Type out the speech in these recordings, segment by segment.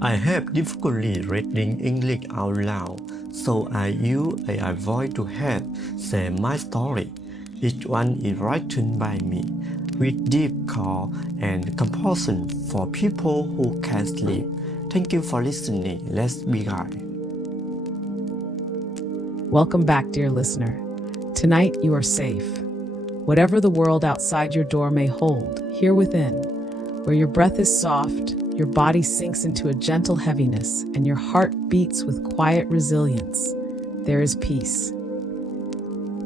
I have difficulty reading English out loud, so I use AI voice to help share my story. Each one is written by me, with deep call and compassion for people who can't sleep. Thank you for listening. Let's begin. Welcome back, dear listener. Tonight you are safe. Whatever the world outside your door may hold, here within, where your breath is soft, your body sinks into a gentle heaviness, and your heart beats with quiet resilience, there is peace.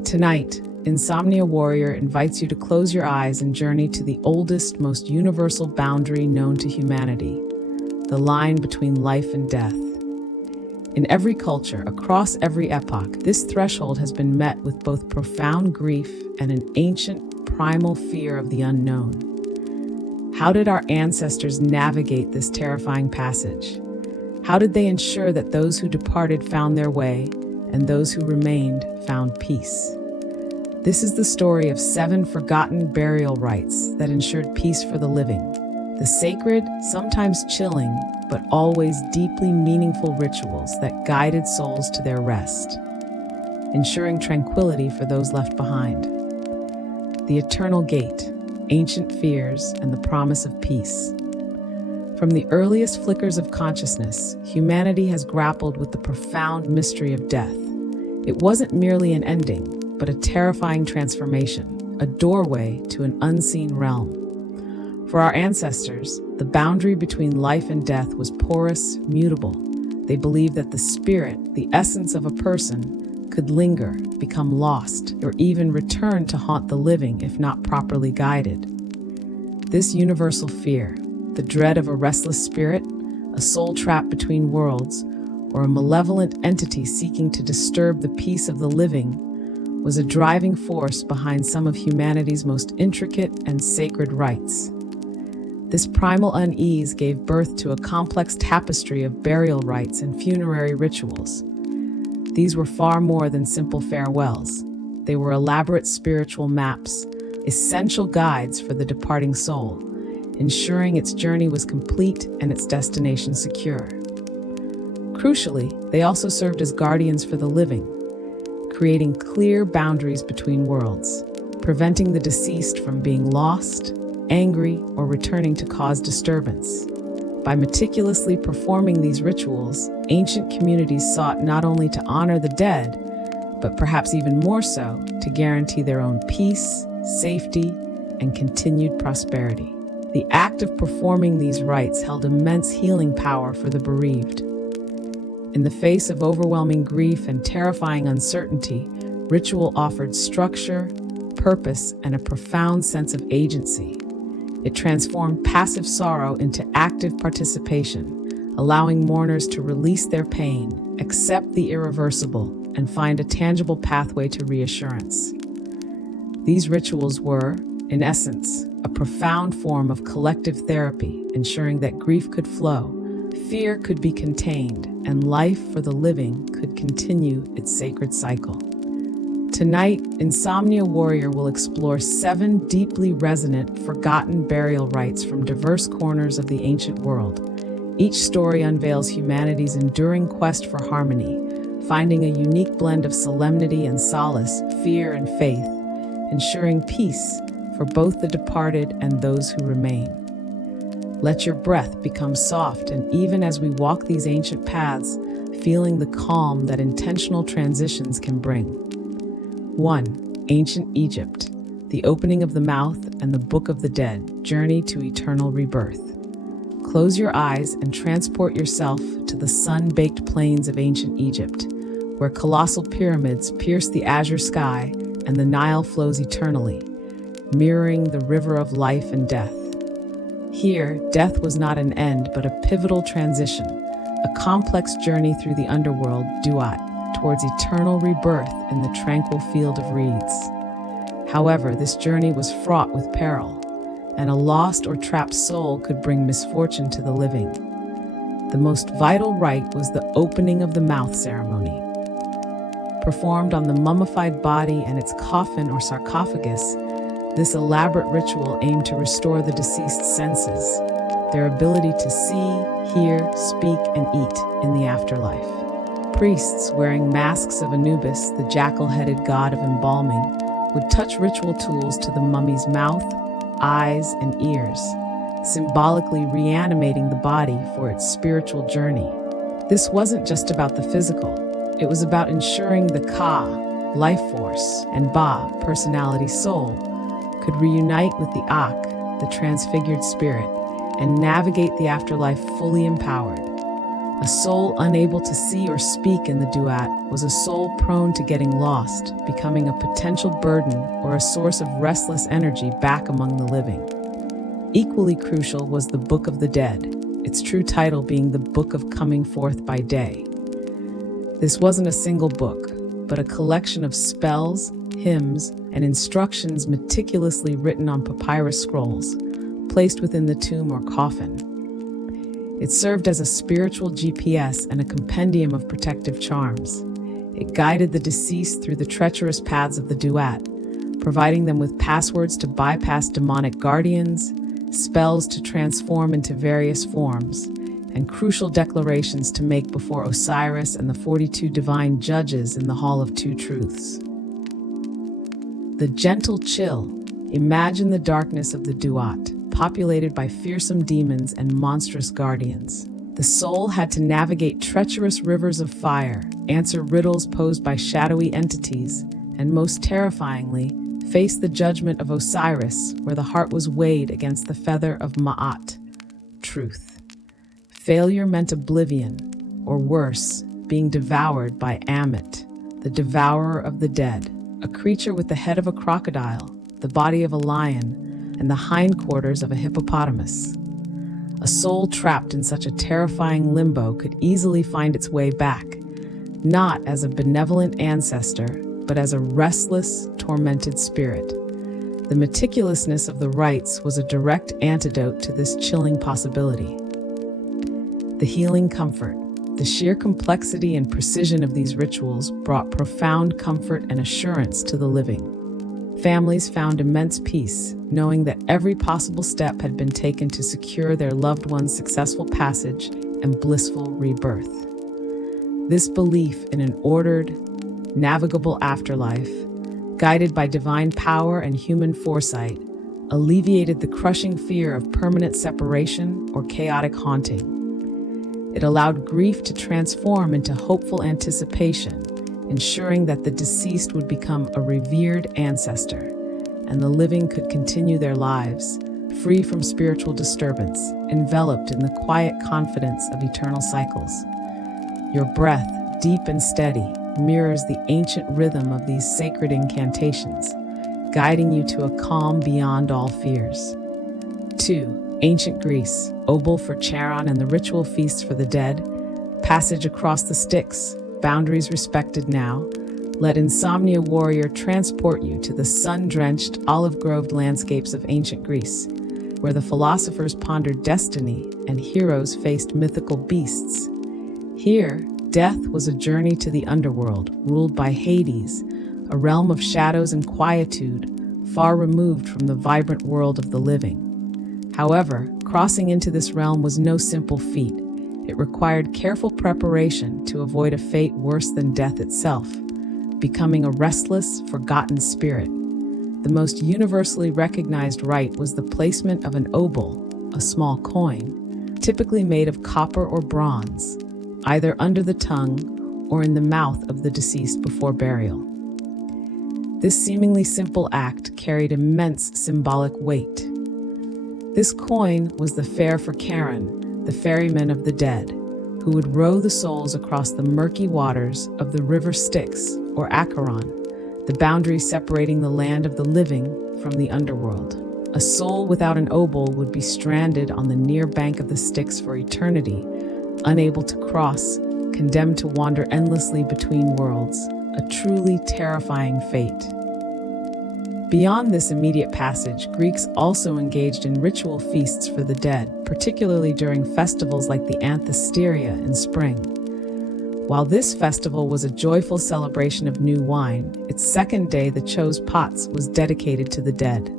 Tonight, Insomnia Warrior invites you to close your eyes and journey to the oldest, most universal boundary known to humanity, the line between life and death. In every culture, across every epoch, this threshold has been met with both profound grief and an ancient, primal fear of the unknown. How did our ancestors navigate this terrifying passage? How did they ensure that those who departed found their way and those who remained found peace? This is the story of 7 forgotten burial rites that ensured peace for the living. The sacred, sometimes chilling, but always deeply meaningful rituals that guided souls to their rest, ensuring tranquility for those left behind. The eternal gate, ancient fears, and the promise of peace. From the earliest flickers of consciousness, humanity has grappled with the profound mystery of death. It wasn't merely an ending, but a terrifying transformation, a doorway to an unseen realm. For our ancestors, the boundary between life and death was porous, mutable. They believed that the spirit, the essence of a person, could linger, become lost, or even return to haunt the living if not properly guided. This universal fear, the dread of a restless spirit, a soul trapped between worlds, or a malevolent entity seeking to disturb the peace of the living, was a driving force behind some of humanity's most intricate and sacred rites. This primal unease gave birth to a complex tapestry of burial rites and funerary rituals. These were far more than simple farewells. They were elaborate spiritual maps, essential guides for the departing soul, ensuring its journey was complete and its destination secure. Crucially, they also served as guardians for the living, creating clear boundaries between worlds, preventing the deceased from being lost, angry, or returning to cause disturbance. By meticulously performing these rituals, ancient communities sought not only to honor the dead, but perhaps even more so, to guarantee their own peace, safety, and continued prosperity. The act of performing these rites held immense healing power for the bereaved. In the face of overwhelming grief and terrifying uncertainty, ritual offered structure, purpose, and a profound sense of agency. It transformed passive sorrow into active participation, allowing mourners to release their pain, accept the irreversible, and find a tangible pathway to reassurance. These rituals were, in essence, a profound form of collective therapy, ensuring that grief could flow, fear could be contained, and life for the living could continue its sacred cycle. Tonight, Insomnia Warrior will explore 7 deeply resonant, forgotten burial rites from diverse corners of the ancient world. Each story unveils humanity's enduring quest for harmony, finding a unique blend of solemnity and solace, fear and faith, ensuring peace for both the departed and those who remain. Let your breath become soft, and even as we walk these ancient paths, feeling the calm that intentional transitions can bring. 1. Ancient Egypt, the opening of the mouth and the Book of the Dead, journey to eternal rebirth. Close your eyes and transport yourself to the sun-baked plains of ancient Egypt, where colossal pyramids pierce the azure sky and the Nile flows eternally, mirroring the river of life and death. Here, death was not an end, but a pivotal transition, a complex journey through the underworld, Duat, towards eternal rebirth in the tranquil field of reeds. However, this journey was fraught with peril, and a lost or trapped soul could bring misfortune to the living. The most vital rite was the opening of the mouth ceremony. Performed on the mummified body and its coffin or sarcophagus, this elaborate ritual aimed to restore the deceased's senses, their ability to see, hear, speak, and eat in the afterlife. Priests wearing masks of Anubis, the jackal-headed god of embalming, would touch ritual tools to the mummy's mouth, eyes, and ears, symbolically reanimating the body for its spiritual journey. This wasn't just about the physical. It was about ensuring the Ka, life force, and Ba, personality soul, could reunite with the Ak, the transfigured spirit, and navigate the afterlife fully empowered. A soul unable to see or speak in the duat was a soul prone to getting lost, becoming a potential burden or a source of restless energy back among the living. Equally crucial was the Book of the Dead, its true title being the Book of Coming Forth by Day. This wasn't a single book, but a collection of spells, hymns, and instructions meticulously written on papyrus scrolls, placed within the tomb or coffin. It served as a spiritual GPS and a compendium of protective charms. It guided the deceased through the treacherous paths of the duat, providing them with passwords to bypass demonic guardians, spells to transform into various forms, and crucial declarations to make before Osiris and the 42 divine judges in the Hall of Two Truths. The gentle chill. Imagine the darkness of the duat, populated by fearsome demons and monstrous guardians. The soul had to navigate treacherous rivers of fire, answer riddles posed by shadowy entities, and most terrifyingly, face the judgment of Osiris, where the heart was weighed against the feather of Ma'at, truth. Failure meant oblivion, or worse, being devoured by Ammit, the devourer of the dead, a creature with the head of a crocodile, the body of a lion, and the hindquarters of a hippopotamus. A soul trapped in such a terrifying limbo could easily find its way back, not as a benevolent ancestor, but as a restless, tormented spirit. The meticulousness of the rites was a direct antidote to this chilling possibility. The healing comfort. The sheer complexity and precision of these rituals brought profound comfort and assurance to the living. Families found immense peace, knowing that every possible step had been taken to secure their loved one's successful passage and blissful rebirth. This belief in an ordered, navigable afterlife, guided by divine power and human foresight, alleviated the crushing fear of permanent separation or chaotic haunting. It allowed grief to transform into hopeful anticipation, ensuring that the deceased would become a revered ancestor, and the living could continue their lives, free from spiritual disturbance, enveloped in the quiet confidence of eternal cycles. Your breath, deep and steady, mirrors the ancient rhythm of these sacred incantations, guiding you to a calm beyond all fears. 2. Ancient Greece, Obol for Charon and the ritual feasts for the dead, passage across the Styx, boundaries respected now. Let Insomnia Warrior transport you to the sun-drenched, olive-groved landscapes of ancient Greece, where the philosophers pondered destiny and heroes faced mythical beasts. Here, death was a journey to the underworld, ruled by Hades, a realm of shadows and quietude, far removed from the vibrant world of the living. However, crossing into this realm was no simple feat. It required careful preparation to avoid a fate worse than death itself, becoming a restless, forgotten spirit. The most universally recognized rite was the placement of an obol, a small coin, typically made of copper or bronze, either under the tongue or in the mouth of the deceased before burial. This seemingly simple act carried immense symbolic weight. This coin was the fare for Charon, the ferryman of the dead, who would row the souls across the murky waters of the river Styx, or Acheron, the boundary separating the land of the living from the underworld. A soul without an obol would be stranded on the near bank of the Styx for eternity, unable to cross, condemned to wander endlessly between worlds, a truly terrifying fate. Beyond this immediate passage, Greeks also engaged in ritual feasts for the dead, particularly during festivals like the Anthesteria in spring. While this festival was a joyful celebration of new wine, its second day, the Chose Pots, was dedicated to the dead.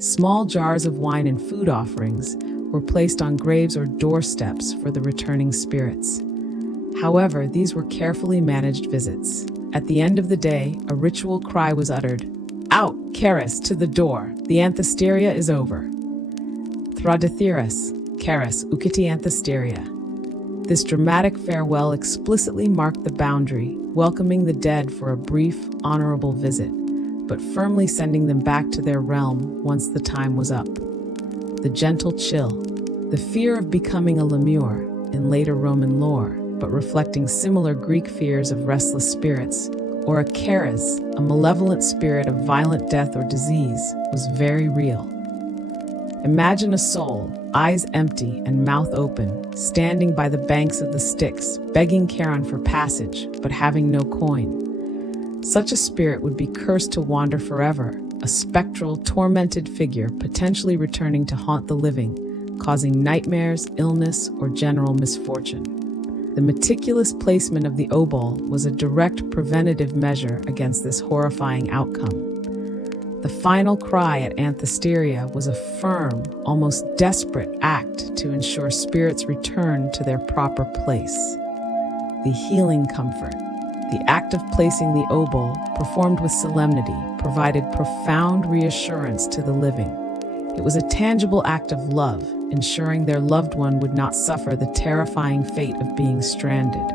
Small jars of wine and food offerings, were placed on graves or doorsteps for the returning spirits. However, these were carefully managed visits. At the end of the day, a ritual cry was uttered. Out, Keres, to the door. The anthesteria is over. Thradathiras, Keres, ukiti anthesteria. This dramatic farewell explicitly marked the boundary, welcoming the dead for a brief, honorable visit, but firmly sending them back to their realm once the time was up. The gentle chill, the fear of becoming a lemur in later Roman lore, but reflecting similar Greek fears of restless spirits, or a keres, a malevolent spirit of violent death or disease, was very real. Imagine a soul, eyes empty and mouth open, standing by the banks of the Styx, begging Charon for passage, but having no coin. Such a spirit would be cursed to wander forever, a spectral, tormented figure potentially returning to haunt the living, causing nightmares, illness, or general misfortune. The meticulous placement of the obol was a direct preventative measure against this horrifying outcome. The final cry at anthesteria was a firm, almost desperate act to ensure spirits returned to their proper place. The healing comfort. The act of placing the obol, performed with solemnity, provided profound reassurance to the living. It was a tangible act of love, ensuring their loved one would not suffer the terrifying fate of being stranded.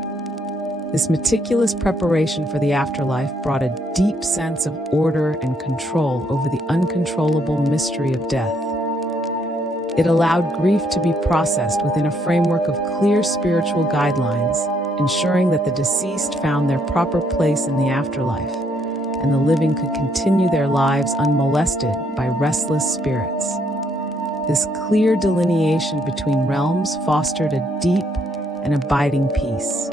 This meticulous preparation for the afterlife brought a deep sense of order and control over the uncontrollable mystery of death. It allowed grief to be processed within a framework of clear spiritual guidelines, ensuring that the deceased found their proper place in the afterlife, and the living could continue their lives unmolested by restless spirits. This clear delineation between realms fostered a deep and abiding peace.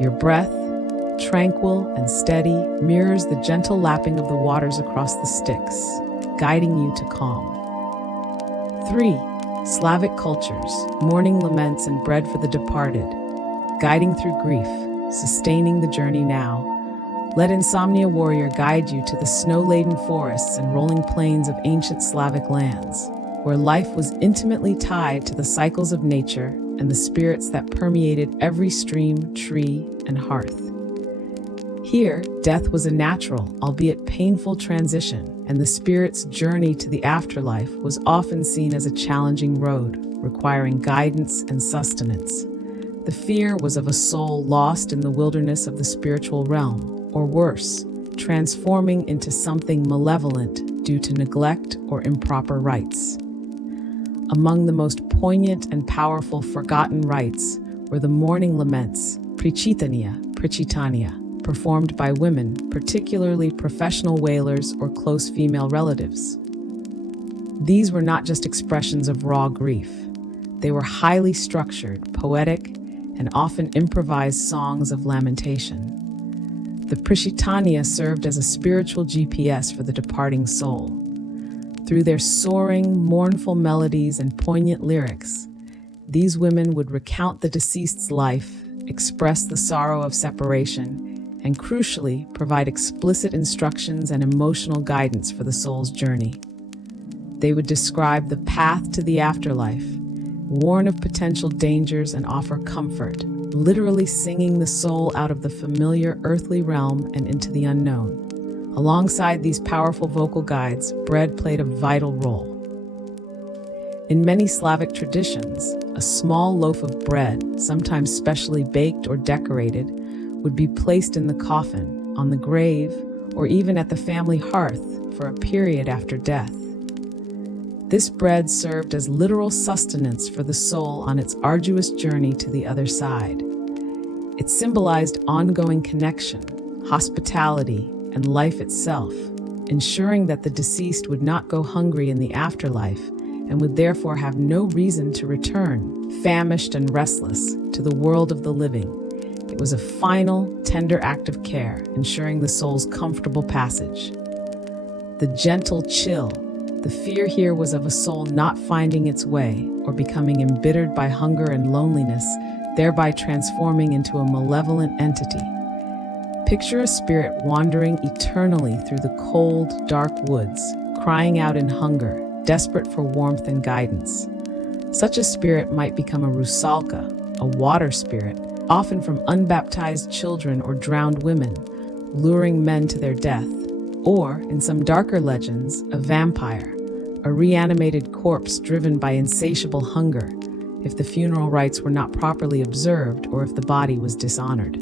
Your breath, tranquil and steady, mirrors the gentle lapping of the waters across the Styx, guiding you to calm. 3. Slavic cultures, mourning laments and bread for the departed, guiding through grief, sustaining the journey now. Let Insomnia Warrior guide you to the snow-laden forests and rolling plains of ancient Slavic lands, where life was intimately tied to the cycles of nature and the spirits that permeated every stream, tree, and hearth. Here, death was a natural, albeit painful transition, and the spirit's journey to the afterlife was often seen as a challenging road, requiring guidance and sustenance. The fear was of a soul lost in the wilderness of the spiritual realm, or worse, transforming into something malevolent due to neglect or improper rites. Among the most poignant and powerful forgotten rites were the mourning laments, Pricitania, performed by women, particularly professional wailers or close female relatives. These were not just expressions of raw grief. They were highly structured, poetic, and often improvised songs of lamentation. The Pricitania served as a spiritual GPS for the departing soul. Through their soaring, mournful melodies and poignant lyrics, these women would recount the deceased's life, express the sorrow of separation, and crucially, provide explicit instructions and emotional guidance for the soul's journey. They would describe the path to the afterlife, warn of potential dangers, and offer comfort, literally singing the soul out of the familiar earthly realm and into the unknown. Alongside these powerful vocal guides, bread played a vital role. In many Slavic traditions, a small loaf of bread, sometimes specially baked or decorated, would be placed in the coffin, on the grave, or even at the family hearth for a period after death. This bread served as literal sustenance for the soul on its arduous journey to the other side. It symbolized ongoing connection, hospitality, and life itself, ensuring that the deceased would not go hungry in the afterlife and would therefore have no reason to return, famished and restless, to the world of the living. It was a final, tender act of care, ensuring the soul's comfortable passage. The gentle chill. The fear here was of a soul not finding its way or becoming embittered by hunger and loneliness, thereby transforming into a malevolent entity. Picture a spirit wandering eternally through the cold, dark woods, crying out in hunger, desperate for warmth and guidance. Such a spirit might become a rusalka, a water spirit, often from unbaptized children or drowned women, luring men to their death. Or, in some darker legends, a vampire, a reanimated corpse driven by insatiable hunger, if the funeral rites were not properly observed or if the body was dishonored.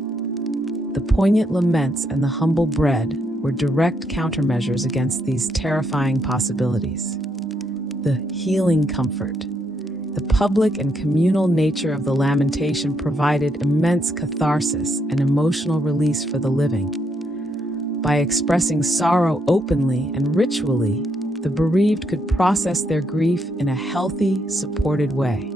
The poignant laments and the humble bread were direct countermeasures against these terrifying possibilities. The healing comfort. The public and communal nature of the lamentation provided immense catharsis and emotional release for the living. By expressing sorrow openly and ritually, the bereaved could process their grief in a healthy, supported way.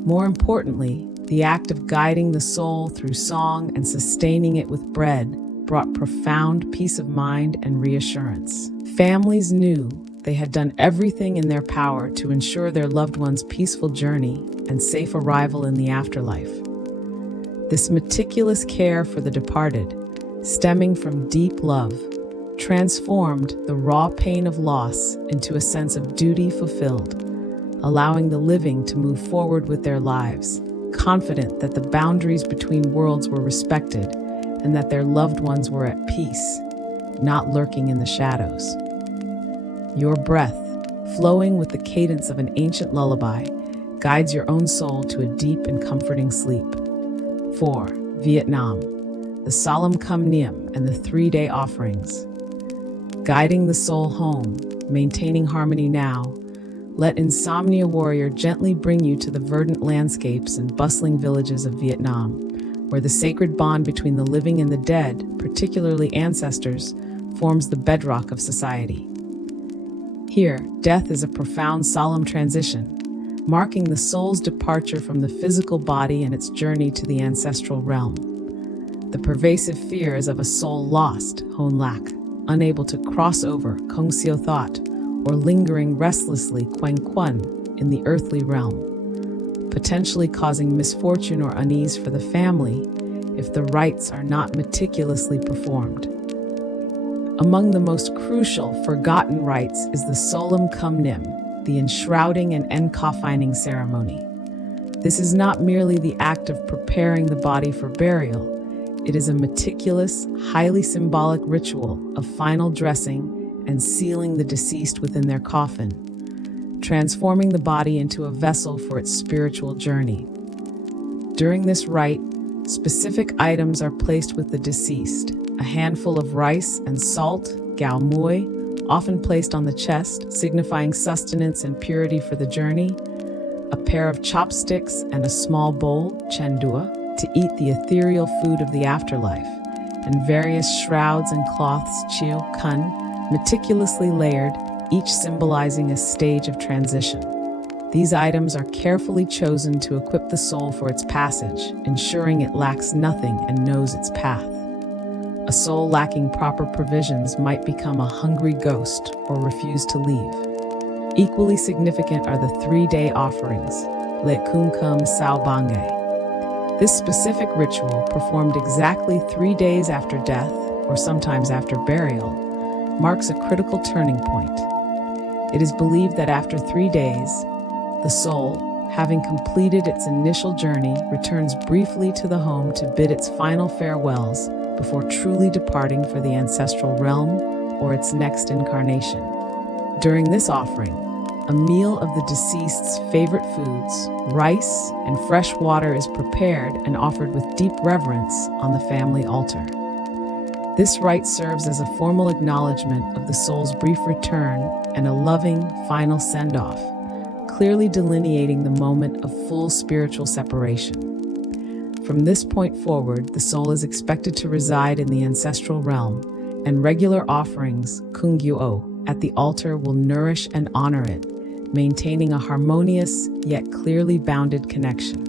More importantly, the act of guiding the soul through song and sustaining it with bread brought profound peace of mind and reassurance. Families knew they had done everything in their power to ensure their loved one's peaceful journey and safe arrival in the afterlife. This meticulous care for the departed, stemming from deep love, transformed the raw pain of loss into a sense of duty fulfilled, allowing the living to move forward with their lives, confident that the boundaries between worlds were respected and that their loved ones were at peace, not lurking in the shadows. Your breath, flowing with the cadence of an ancient lullaby, guides your own soul to a deep and comforting sleep. 4. Vietnam, the solemn Kum Niem and the 3-day offerings. Guiding the soul home, maintaining harmony now, let Insomnia Warrior gently bring you to the verdant landscapes and bustling villages of Vietnam, where the sacred bond between the living and the dead, particularly ancestors, forms the bedrock of society. Here, death is a profound, solemn transition, marking the soul's departure from the physical body and its journey to the ancestral realm. The pervasive fears of a soul lost, Hon Lak, unable to cross over, Kong Sio Thought, or lingering restlessly, Quang Quan, in the earthly realm, potentially causing misfortune or unease for the family if the rites are not meticulously performed. Among the most crucial, forgotten rites is the Solemn Kum Nim, the enshrouding and encoffining ceremony. This is not merely the act of preparing the body for burial. It is a meticulous, highly symbolic ritual of final dressing and sealing the deceased within their coffin, transforming the body into a vessel for its spiritual journey. During this rite, specific items are placed with the deceased: a handful of rice and salt, gao mui, often placed on the chest, signifying sustenance and purity for the journey, a pair of chopsticks and a small bowl, chen dua, to eat the ethereal food of the afterlife, and various shrouds and cloths, chiu kun, meticulously layered, each symbolizing a stage of transition. These items are carefully chosen to equip the soul for its passage, ensuring it lacks nothing and knows its path. A soul lacking proper provisions might become a hungry ghost or refuse to leave. Equally significant are the 3-day offerings, Le Kun Kum Sao Bangay. This specific ritual, performed exactly 3 days after death, or sometimes after burial, marks a critical turning point. It is believed that after 3 days, the soul, having completed its initial journey, returns briefly to the home to bid its final farewells before truly departing for the ancestral realm or its next incarnation. During this offering, a meal of the deceased's favorite foods, rice and fresh water, is prepared and offered with deep reverence on the family altar. This rite serves as a formal acknowledgement of the soul's brief return and a loving, final send-off, clearly delineating the moment of full spiritual separation. From this point forward, the soul is expected to reside in the ancestral realm, and regular offerings, kungyo, at the altar will nourish and honor it, maintaining a harmonious yet clearly bounded connection.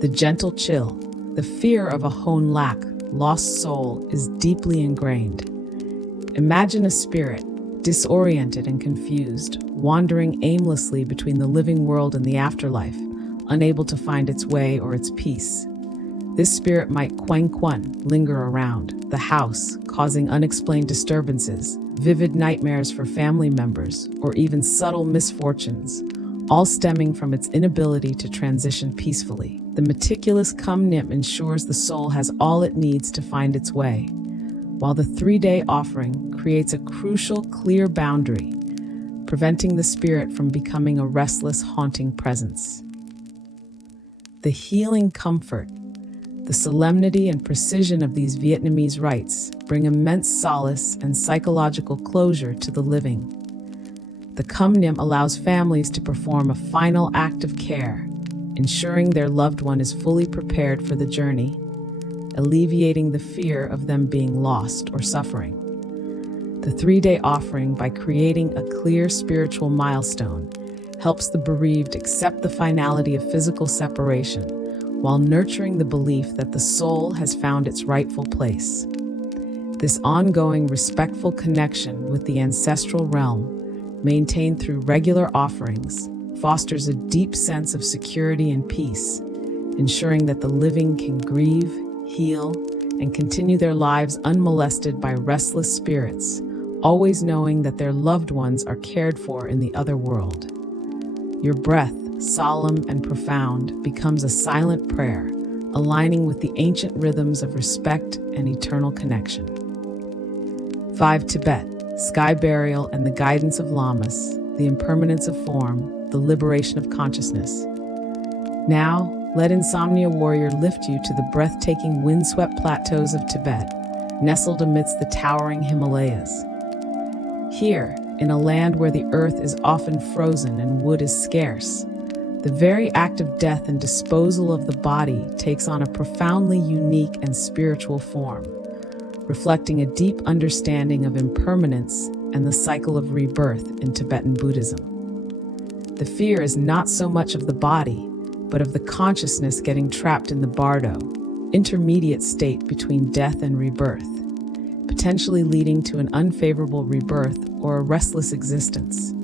The gentle chill, the fear of a Hon Lak, lost soul, is deeply ingrained. Imagine a spirit, disoriented and confused, wandering aimlessly between the living world and the afterlife, unable to find its way or its peace. This spirit might Quang Quan linger around the house, causing unexplained disturbances, vivid nightmares for family members, or even subtle misfortunes, all stemming from its inability to transition peacefully. The meticulous Kum-Nim ensures the soul has all it needs to find its way, while the 3-day offering creates a crucial, clear boundary, preventing the spirit from becoming a restless, haunting presence. The healing comfort, the solemnity and precision of these Vietnamese rites bring immense solace and psychological closure to the living. The Kum-Nim allows families to perform a final act of care, ensuring their loved one is fully prepared for the journey, alleviating the fear of them being lost or suffering. The 3-day offering, by creating a clear spiritual milestone, helps the bereaved accept the finality of physical separation, while nurturing the belief that the soul has found its rightful place. This ongoing, respectful connection with the ancestral realm, maintained through regular offerings, fosters a deep sense of security and peace, ensuring that the living can grieve, heal, and continue their lives unmolested by restless spirits, always knowing that their loved ones are cared for in the other world. Your breath, solemn and profound, becomes a silent prayer, aligning with the ancient rhythms of respect and eternal connection. 5. Tibet, sky burial and the guidance of lamas, the impermanence of form, the liberation of consciousness. Now, let Insomnia Warrior lift you to the breathtaking windswept plateaus of Tibet, nestled amidst the towering Himalayas. Here, in a land where the earth is often frozen and wood is scarce, the very act of death and disposal of the body takes on a profoundly unique and spiritual form, reflecting a deep understanding of impermanence and the cycle of rebirth in Tibetan Buddhism. The fear is not so much of the body, but of the consciousness getting trapped in the bardo, intermediate state between death and rebirth, potentially leading to an unfavorable rebirth or a restless existence.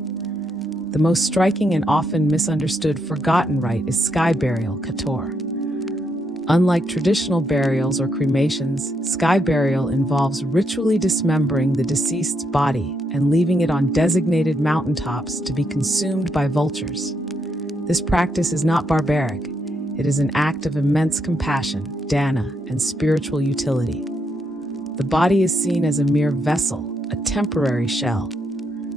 The most striking and often misunderstood forgotten rite is sky burial, Kator. Unlike traditional burials or cremations, sky burial involves ritually dismembering the deceased's body and leaving it on designated mountaintops to be consumed by vultures. This practice is not barbaric. It is an act of immense compassion, dana, and spiritual utility. The body is seen as a mere vessel, a temporary shell.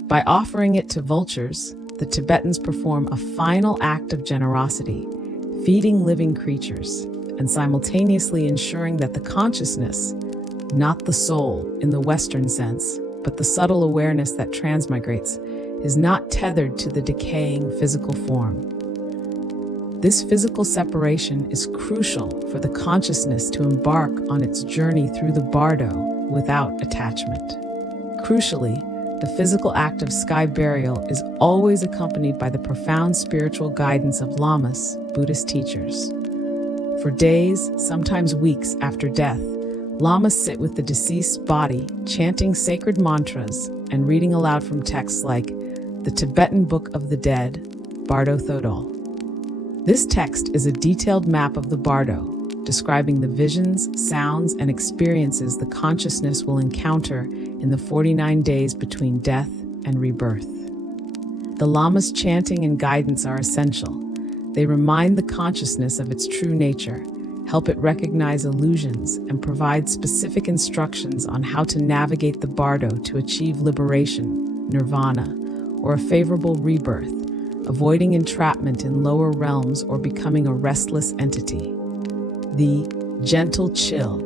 By offering it to vultures, the Tibetans perform a final act of generosity, feeding living creatures, and simultaneously ensuring that the consciousness, not the soul in the Western sense, but the subtle awareness that transmigrates, is not tethered to the decaying physical form. This physical separation is crucial for the consciousness to embark on its journey through the bardo without attachment. Crucially, the physical act of sky burial is always accompanied by the profound spiritual guidance of lamas, Buddhist teachers. For days, sometimes weeks after death, lamas sit with the deceased's body, chanting sacred mantras and reading aloud from texts like the Tibetan Book of the Dead, Bardo Thodol. This text is a detailed map of the bardo, describing the visions, sounds, and experiences the consciousness will encounter in the 49 days between death and rebirth. The lama's chanting and guidance are essential. They remind the consciousness of its true nature, help it recognize illusions, and provide specific instructions on how to navigate the bardo to achieve liberation, nirvana, or a favorable rebirth, avoiding entrapment in lower realms or becoming a restless entity. The gentle chill,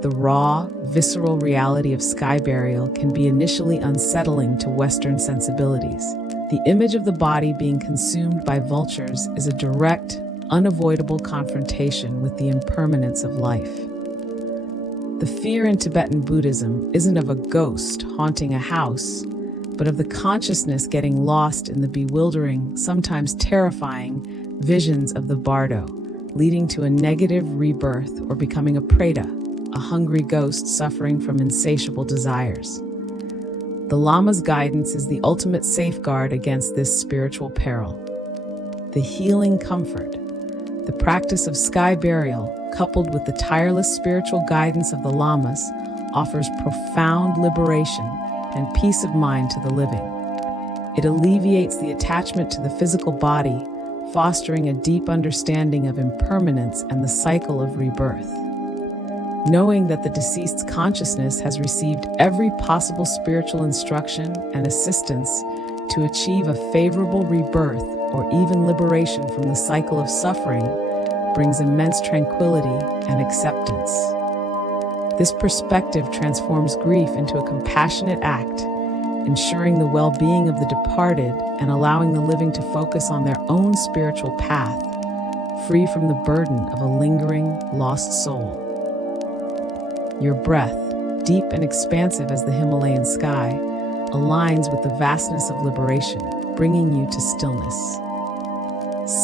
the raw, visceral reality of sky burial can be initially unsettling to Western sensibilities. The image of the body being consumed by vultures is a direct, unavoidable confrontation with the impermanence of life. The fear in Tibetan Buddhism isn't of a ghost haunting a house, but of the consciousness getting lost in the bewildering, sometimes terrifying, visions of the bardo, leading to a negative rebirth or becoming a preta, a hungry ghost suffering from insatiable desires. The lama's guidance is the ultimate safeguard against this spiritual peril. The healing comfort. The practice of sky burial, coupled with the tireless spiritual guidance of the lamas, offers profound liberation and peace of mind to the living. It alleviates the attachment to the physical body, fostering a deep understanding of impermanence and the cycle of rebirth. Knowing that the deceased's consciousness has received every possible spiritual instruction and assistance to achieve a favorable rebirth or even liberation from the cycle of suffering brings immense tranquility and acceptance. This perspective transforms grief into a compassionate act, ensuring the well-being of the departed and allowing the living to focus on their own spiritual path, free from the burden of a lingering, lost soul. Your breath, deep and expansive as the Himalayan sky, aligns with the vastness of liberation, bringing you to stillness.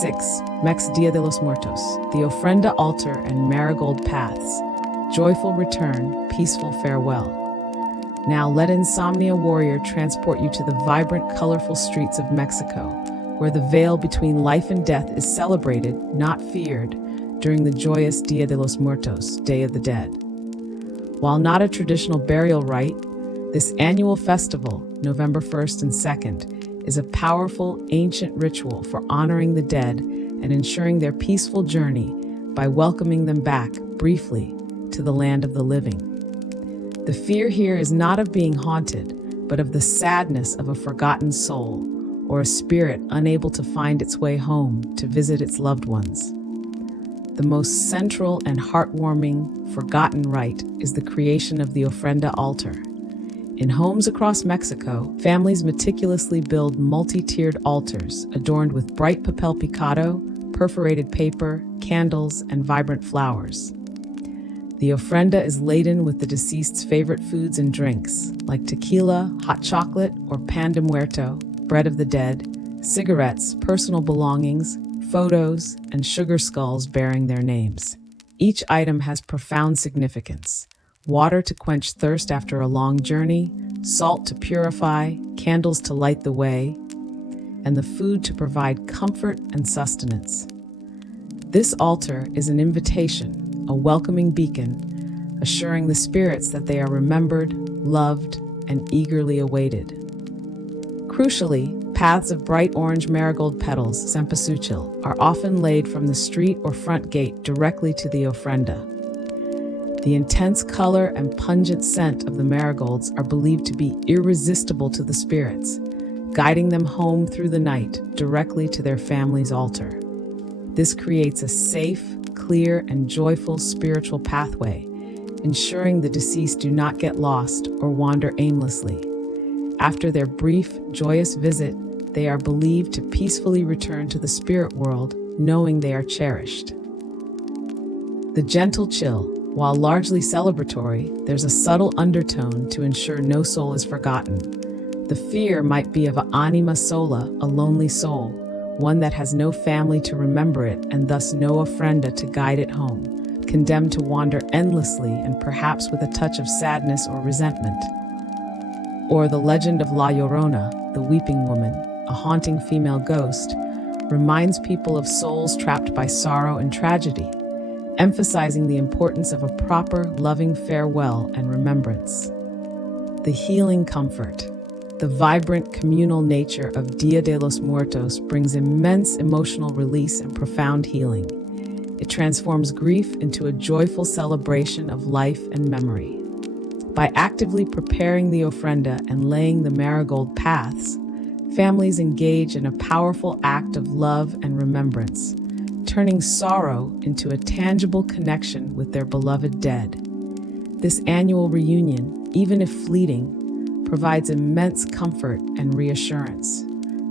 6. Mex Dia de los Muertos, the ofrenda altar and marigold paths, joyful return, peaceful farewell. Now let Insomnia Warrior transport you to the vibrant, colorful streets of Mexico, where the veil between life and death is celebrated, not feared, during the joyous Dia de los Muertos, Day of the Dead. While not a traditional burial rite, this annual festival, November 1st and 2nd, is a powerful, ancient ritual for honoring the dead and ensuring their peaceful journey by welcoming them back, briefly, to the land of the living. The fear here is not of being haunted, but of the sadness of a forgotten soul or a spirit unable to find its way home to visit its loved ones. The most central and heartwarming, forgotten rite is the creation of the ofrenda altar. In homes across Mexico, families meticulously build multi-tiered altars adorned with bright papel picado, perforated paper, candles, and vibrant flowers. The ofrenda is laden with the deceased's favorite foods and drinks, like tequila, hot chocolate, or pan de muerto, bread of the dead, cigarettes, personal belongings, photos, and sugar skulls bearing their names. Each item has profound significance: water to quench thirst after a long journey, salt to purify, candles to light the way, and the food to provide comfort and sustenance. This altar is an invitation, a welcoming beacon, assuring the spirits that they are remembered, loved, and eagerly awaited. Crucially, paths of bright orange marigold petals, cempasúchil, are often laid from the street or front gate directly to the ofrenda. The intense color and pungent scent of the marigolds are believed to be irresistible to the spirits, guiding them home through the night directly to their family's altar. This creates a safe, clear, and joyful spiritual pathway, ensuring the deceased do not get lost or wander aimlessly. After their brief, joyous visit, they are believed to peacefully return to the spirit world, knowing they are cherished. The gentle chill, while largely celebratory, there's a subtle undertone to ensure no soul is forgotten. The fear might be of anima sola, a lonely soul, one that has no family to remember it and thus no ofrenda to guide it home, condemned to wander endlessly and perhaps with a touch of sadness or resentment. Or the legend of La Llorona, the weeping woman, a haunting female ghost, reminds people of souls trapped by sorrow and tragedy, emphasizing the importance of a proper, loving farewell and remembrance. The healing comfort. The vibrant communal nature of Dia de los Muertos brings immense emotional release and profound healing. It transforms grief into a joyful celebration of life and memory. By actively preparing the ofrenda and laying the marigold paths, families engage in a powerful act of love and remembrance, turning sorrow into a tangible connection with their beloved dead. This annual reunion, even if fleeting, provides immense comfort and reassurance,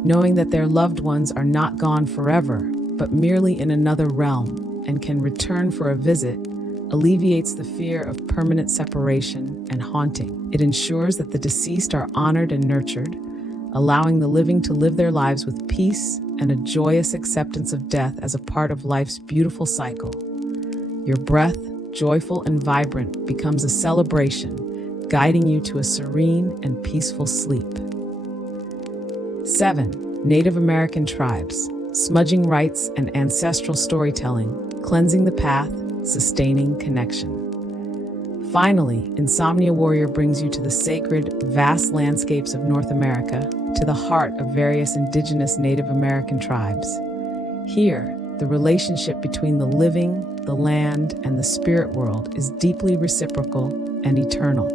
knowing that their loved ones are not gone forever, but merely in another realm and can return for a visit, alleviates the fear of permanent separation and haunting. It ensures that the deceased are honored and nurtured, allowing the living to live their lives with peace and a joyous acceptance of death as a part of life's beautiful cycle. Your breath, joyful and vibrant, becomes a celebration, guiding you to a serene and peaceful sleep. 7. Native American tribes, smudging rites and ancestral storytelling, cleansing the path, sustaining connection. Finally, Insomnia Warrior brings you to the sacred, vast landscapes of North America, to the heart of various indigenous Native American tribes. Here, the relationship between the living, the land, and the spirit world is deeply reciprocal and eternal.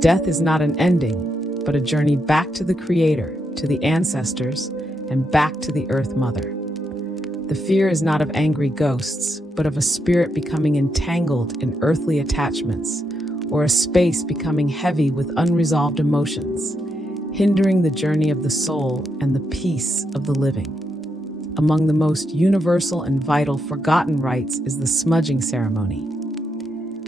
Death is not an ending, but a journey back to the Creator, to the ancestors, and back to the Earth Mother. The fear is not of angry ghosts, but of a spirit becoming entangled in earthly attachments, or a space becoming heavy with unresolved emotions, hindering the journey of the soul and the peace of the living. Among the most universal and vital forgotten rites is the smudging ceremony.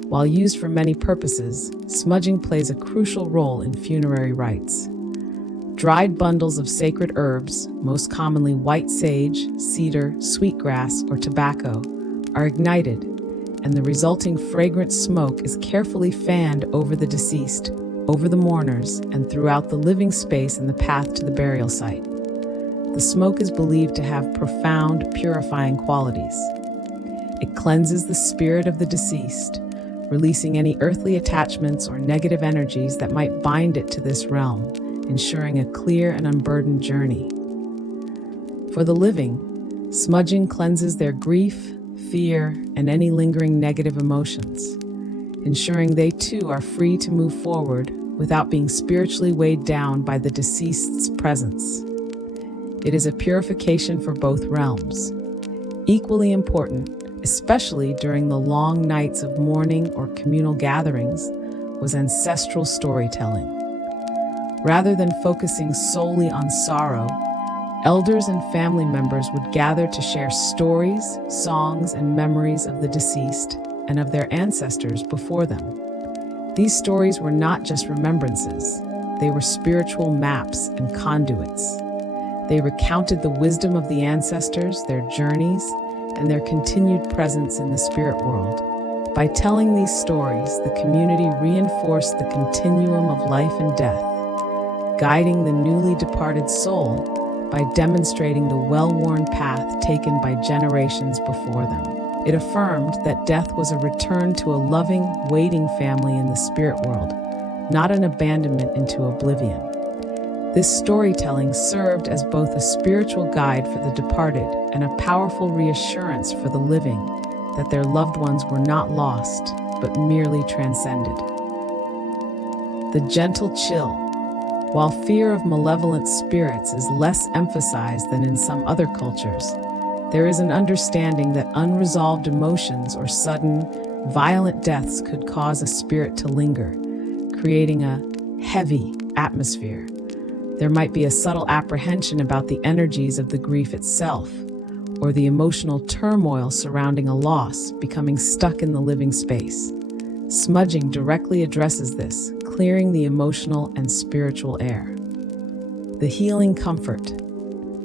While used for many purposes, smudging plays a crucial role in funerary rites. Dried bundles of sacred herbs, most commonly white sage, cedar, sweetgrass, or tobacco, are ignited, and the resulting fragrant smoke is carefully fanned over the deceased, over the mourners, and throughout the living space and the path to the burial site. The smoke is believed to have profound, purifying qualities. It cleanses the spirit of the deceased, releasing any earthly attachments or negative energies that might bind it to this realm, ensuring a clear and unburdened journey. For the living, smudging cleanses their grief, fear, and any lingering negative emotions, ensuring they too are free to move forward without being spiritually weighed down by the deceased's presence. It is a purification for both realms. Equally important, especially during the long nights of mourning or communal gatherings, was ancestral storytelling. Rather than focusing solely on sorrow, elders and family members would gather to share stories, songs, and memories of the deceased and of their ancestors before them. These stories were not just remembrances, they were spiritual maps and conduits. They recounted the wisdom of the ancestors, their journeys, and their continued presence in the spirit world. By telling these stories, the community reinforced the continuum of life and death, guiding the newly departed soul by demonstrating the well-worn path taken by generations before them. It affirmed that death was a return to a loving, waiting family in the spirit world, not an abandonment into oblivion. This storytelling served as both a spiritual guide for the departed and a powerful reassurance for the living that their loved ones were not lost, but merely transcended. The gentle chill. While fear of malevolent spirits is less emphasized than in some other cultures, there is an understanding that unresolved emotions or sudden, violent deaths could cause a spirit to linger, creating a heavy atmosphere. There might be a subtle apprehension about the energies of the grief itself, or the emotional turmoil surrounding a loss becoming stuck in the living space. Smudging directly addresses this, clearing the emotional and spiritual air. The healing comfort.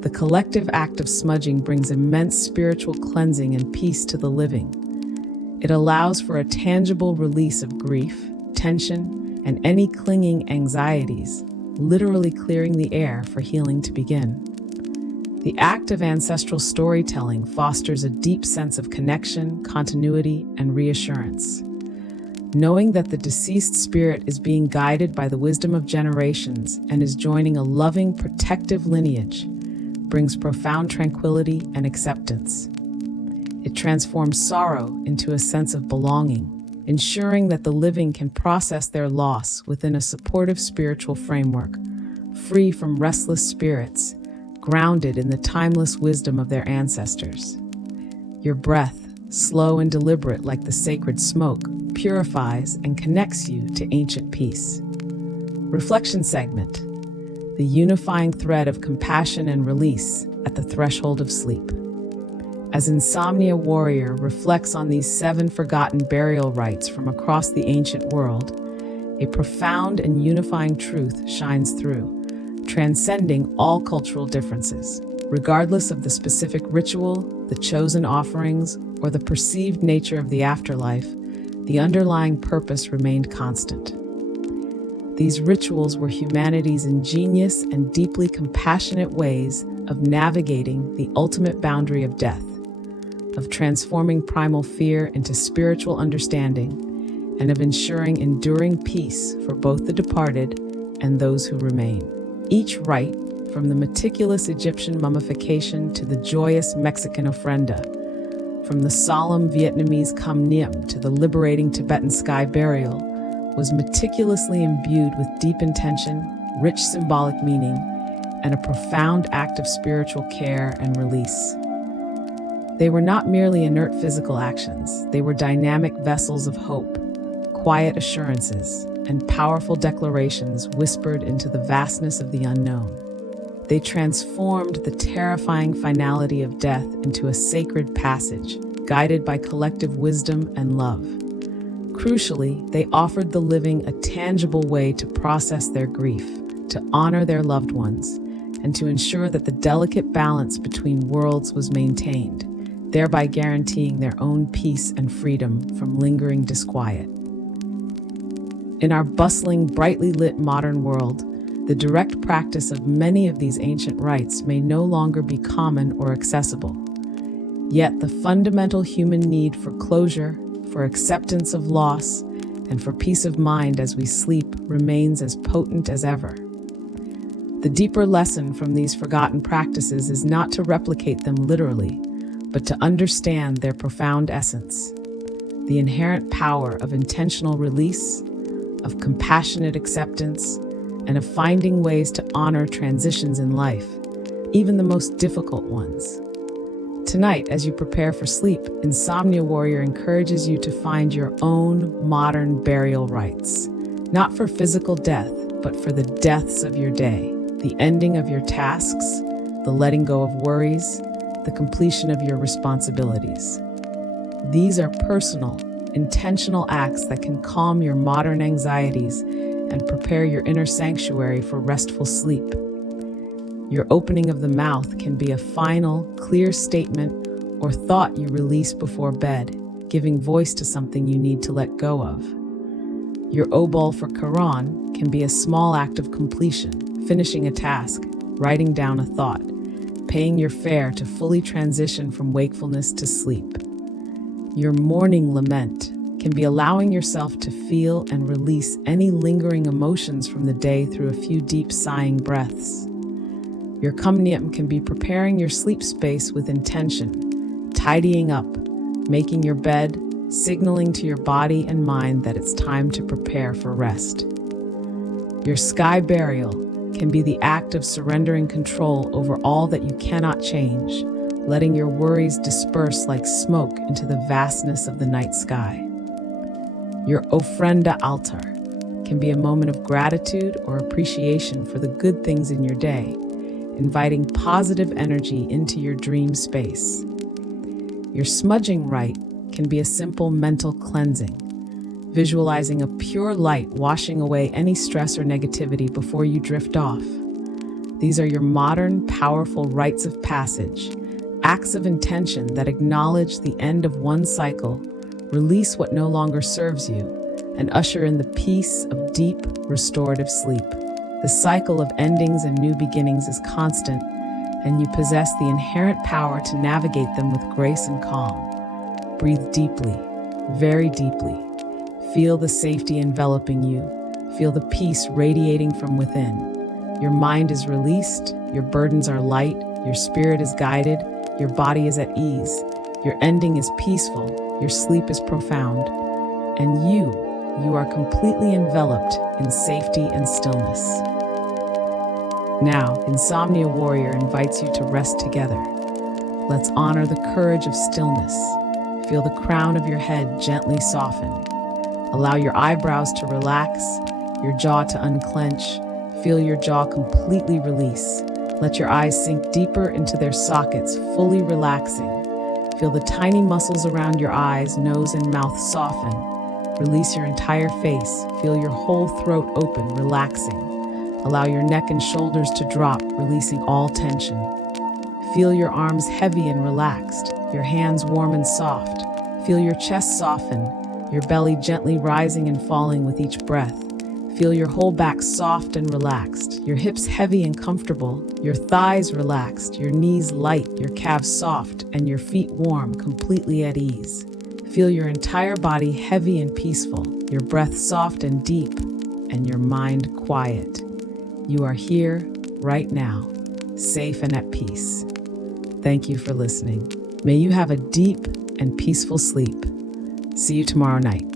The collective act of smudging brings immense spiritual cleansing and peace to the living. It allows for a tangible release of grief, tension, and any clinging anxieties, literally clearing the air for healing to begin. The act of ancestral storytelling fosters a deep sense of connection, continuity, and reassurance. Knowing that the deceased spirit is being guided by the wisdom of generations and is joining a loving, protective lineage brings profound tranquility and acceptance. It transforms sorrow into a sense of belonging, ensuring that the living can process their loss within a supportive spiritual framework, free from restless spirits, grounded in the timeless wisdom of their ancestors. Your breath, slow and deliberate like the sacred smoke, purifies and connects you to ancient peace. Reflection segment. The unifying thread of compassion and release at the threshold of sleep. As Insomnia Warrior reflects on these 7 forgotten burial rites from across the ancient world, a profound and unifying truth shines through, transcending all cultural differences. Regardless of the specific ritual, the chosen offerings, or the perceived nature of the afterlife, the underlying purpose remained constant. These rituals were humanity's ingenious and deeply compassionate ways of navigating the ultimate boundary of death, of transforming primal fear into spiritual understanding, and of ensuring enduring peace for both the departed and those who remain. Each rite, from the meticulous Egyptian mummification to the joyous Mexican ofrenda, from the solemn Vietnamese Kham Niem to the liberating Tibetan sky burial, was meticulously imbued with deep intention, rich symbolic meaning, and a profound act of spiritual care and release. They were not merely inert physical actions, they were dynamic vessels of hope, quiet assurances, and powerful declarations whispered into the vastness of the unknown. They transformed the terrifying finality of death into a sacred passage, guided by collective wisdom and love. Crucially, they offered the living a tangible way to process their grief, to honor their loved ones, and to ensure that the delicate balance between worlds was maintained, thereby guaranteeing their own peace and freedom from lingering disquiet. In our bustling, brightly lit modern world, the direct practice of many of these ancient rites may no longer be common or accessible. Yet the fundamental human need for closure, for acceptance of loss, and for peace of mind as we sleep remains as potent as ever. The deeper lesson from these forgotten practices is not to replicate them literally, but to understand their profound essence, the inherent power of intentional release, of compassionate acceptance, and of finding ways to honor transitions in life, even the most difficult ones. Tonight, as you prepare for sleep, Insomnia Warrior encourages you to find your own modern burial rites, not for physical death, but for the deaths of your day, the ending of your tasks, the letting go of worries, the completion of your responsibilities. These are personal, intentional acts that can calm your modern anxieties and prepare your inner sanctuary for restful sleep. Your opening of the mouth can be a final, clear statement or thought you release before bed, giving voice to something you need to let go of. Your obol for Quran can be a small act of completion, finishing a task, writing down a thought, paying your fare to fully transition from wakefulness to sleep. Your morning lament can be allowing yourself to feel and release any lingering emotions from the day through a few deep sighing breaths. Your Kham Niem can be preparing your sleep space with intention, tidying up, making your bed, signaling to your body and mind that it's time to prepare for rest. Your sky burial can be the act of surrendering control over all that you cannot change, letting your worries disperse like smoke into the vastness of the night sky. Your ofrenda altar can be a moment of gratitude or appreciation for the good things in your day, inviting positive energy into your dream space. Your smudging rite can be a simple mental cleansing, visualizing a pure light washing away any stress or negativity before you drift off. These are your modern, powerful rites of passage, acts of intention that acknowledge the end of one cycle, release what no longer serves you, and usher in the peace of deep, restorative sleep. The cycle of endings and new beginnings is constant, and you possess the inherent power to navigate them with grace and calm. Breathe deeply, very deeply. Feel the safety enveloping you. Feel the peace radiating from within. Your mind is released, your burdens are light, your spirit is guided, your body is at ease, your ending is peaceful, your sleep is profound, and you are completely enveloped in safety and stillness. Now, Insomnia Warrior invites you to rest together. Let's honor the courage of stillness. Feel the crown of your head gently soften. Allow your eyebrows to relax, your jaw to unclench. Feel your jaw completely release. Let your eyes sink deeper into their sockets, fully relaxing. Feel the tiny muscles around your eyes, nose, and mouth soften. Release your entire face. Feel your whole throat open, relaxing. Allow your neck and shoulders to drop, releasing all tension. Feel your arms heavy and relaxed, your hands warm and soft. Feel your chest soften, your belly gently rising and falling with each breath. Feel your whole back soft and relaxed, your hips heavy and comfortable, your thighs relaxed, your knees light, your calves soft, and your feet warm, completely at ease. Feel your entire body heavy and peaceful. your breath soft and deep, and your mind quiet. You are here, right now, safe and at peace. Thank you for listening. May you have a deep and peaceful sleep. See you tomorrow night.